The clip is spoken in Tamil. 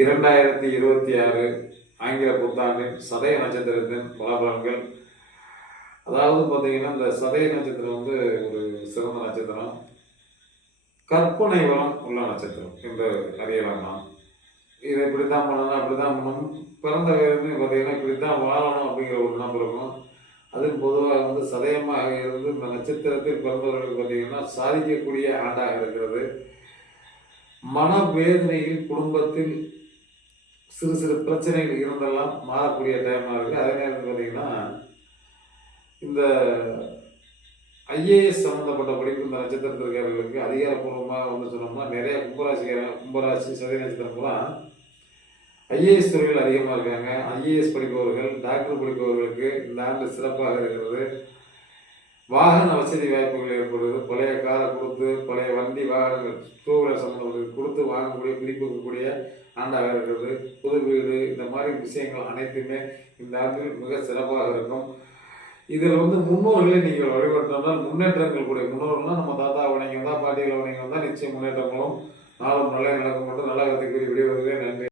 2026 ஆங்கில புத்தாண்டின் சதய நட்சத்திரத்தின் பலாபலன்கள். அதாவது பார்த்தீங்கன்னா, இந்த சதய நட்சத்திரம் வந்து ஒரு சிறந்த நட்சத்திரம், கற்பனை வளம் உள்ள நட்சத்திரம் என்று அறியலாம். நாம் இதை இப்படித்தான் பண்ணணும், அப்படித்தான் பண்ணணும், பிறந்த வயதுன்னு பார்த்தீங்கன்னா இப்படித்தான் வாழணும் அப்படிங்கிற ஒரு நம்பர் இருக்கும். அதுவும் பொதுவாக வந்து சதயமாக இருந்து இந்த நட்சத்திரத்தில் பிறந்தவர்களுக்கு பார்த்தீங்கன்னா சாதிக்கக்கூடிய ஆண்டாக இருக்கிறது. மனவேதனையில் குடும்பத்தில் சிறு சிறு பிரச்சனைகள் இருந்தெல்லாம் மாறக்கூடிய டைமாக இருக்குது. அதே நேரத்தில் பார்த்தீங்கன்னா இந்த ஐஏஎஸ் சம்மந்தப்பட்ட படிப்பு இந்த நட்சத்திரத்திற்காரர்களுக்கு அதிகாரப்பூர்வமாக வந்து சொன்னோம்னா நிறைய கும்பராசி சதய நட்சத்திரம் கூட ஐஏஎஸ் துறையில் அதிகமாக இருக்காங்க. ஐஏஎஸ் படிப்பவர்கள், டாக்டர் படிப்பவர்களுக்கு இந்த ஆண்டு சிறப்பாக இருக்கிறது. வாகன வசதி வாய்ப்புகள் ஏற்படுது. பழைய காரை கொடுத்து, பழைய வண்டி வாகனங்கள், டூ வீலர் சம்மந்தப்பட்டது கொடுத்து வாங்கக்கூடிய பிடிப்புக்கக்கூடிய ஆண்டாக இருக்கிறது. புது வீடு, இந்த மாதிரி விஷயங்கள் அனைத்துமே இந்த ஆண்டில் மிக சிறப்பாக இருக்கும். இதில் வந்து முன்னோர்களை நீங்கள் வழிபட்டால் முன்னேற்றங்கள் கூடிய முன்னோர்கள்லாம் நம்ம தாத்தா வணங்கி வந்தால், பாட்டிகளை வணங்கி வந்தால் நிச்சயம் முன்னேற்றங்களும் நாளும் நல்லா நடக்கும் மட்டும் நல்ல கருத்தை கூறி விடைபெறுகிறேன். நன்றி.